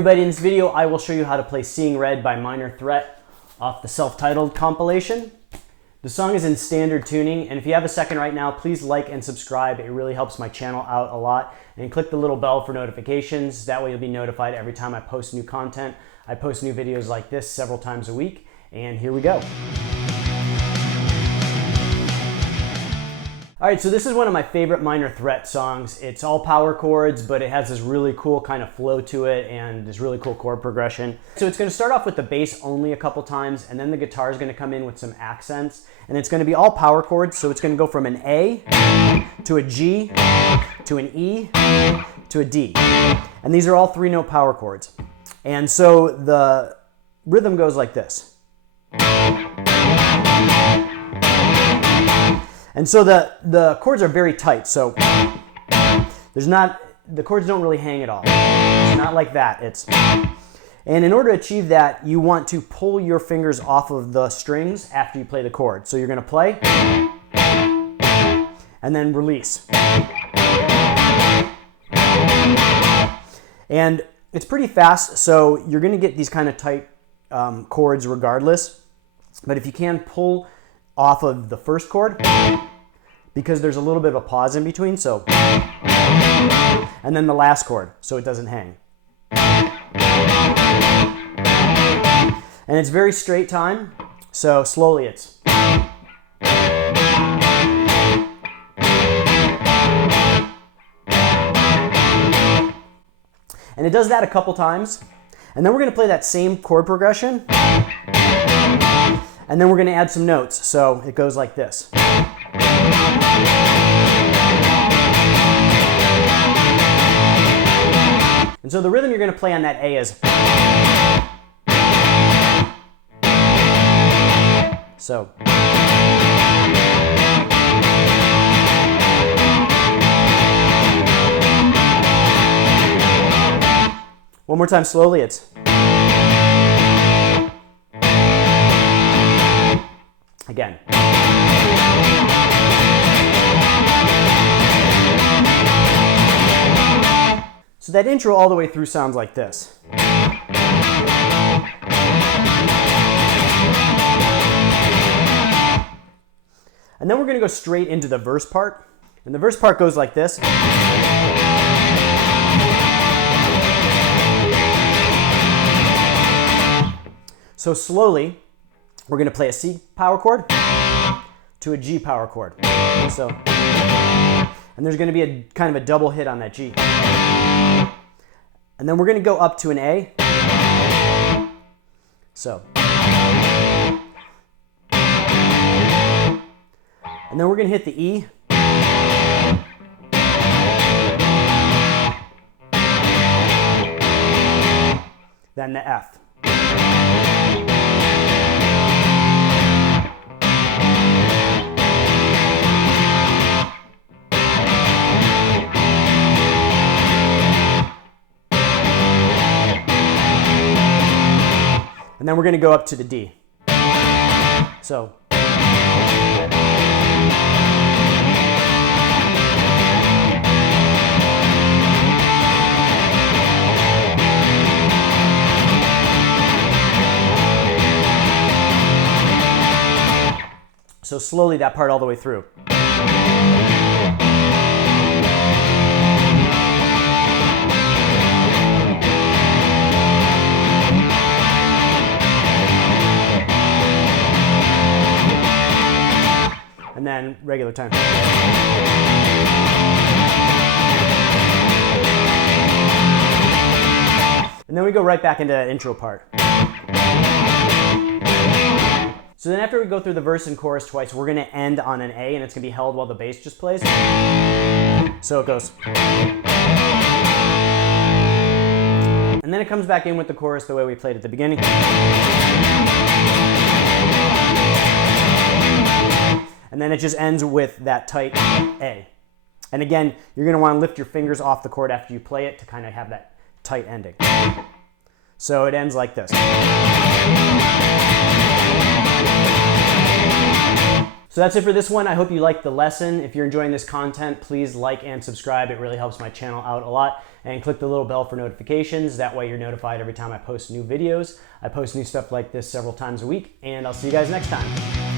everybody, in this video I will show you how to play Seeing Red by Minor Threat off the self-titled compilation. The song is in standard tuning, and if you have a second right now, please like and subscribe. It really helps my channel out a lot. And click the little bell for notifications. That way you'll be notified every time I post new content. I post new videos like this several times a week, and here we go. All right, so this is one of my favorite Minor Threat songs. It's all power chords, but it has this really cool kind of flow to it and this really cool chord progression. So it's gonna start off with the bass only a couple times, and then the guitar is gonna come in with some accents, and it's gonna be all power chords. So it's gonna go from an A to a G to an E to a D. And these are all 3-note power chords. And so the rhythm goes like this. And so the chords are very tight, so the chords don't really hang at all. It's not like that. And in order to achieve that, you want to pull your fingers off of the strings after you play the chord. So you're gonna play, and then release. And it's pretty fast, so you're gonna get these kind of tight chords regardless. But if you can, pull off of the first chord, because there's a little bit of a pause in between, so, and then the last chord, so it doesn't hang. And it's very straight time, so slowly it's. And it does that a couple times, and then we're going to play that same chord progression, and then we're going to add some notes. So it goes like this. And so the rhythm you're going to play on that A is. So. One more time slowly, it's. Again. So that intro all the way through sounds like this. And then we're going to go straight into the verse part. And the verse part goes like this. So slowly, we're going to play a C power chord to a G power chord. So, and there's going to be a kind of a double hit on that G. And then we're going to go up to an A. So. And then we're going to hit the E. Then the F. And then we're going to go up to the D. So. So slowly that part all the way through. And then regular time. And then we go right back into that intro part. So then after we go through the verse and chorus twice, we're going to end on an A, and it's going to be held while the bass just plays. So it goes. And then it comes back in with the chorus the way we played at the beginning. And then it just ends with that tight A. And again, you're going to want to lift your fingers off the chord after you play it to kind of have that tight ending. So it ends like this. So that's it for this one. I hope you liked the lesson. If you're enjoying this content, please like and subscribe. It really helps my channel out a lot. and click the little bell for notifications. That way you're notified every time I post new videos. I post new stuff like this several times a week, and I'll see you guys next time.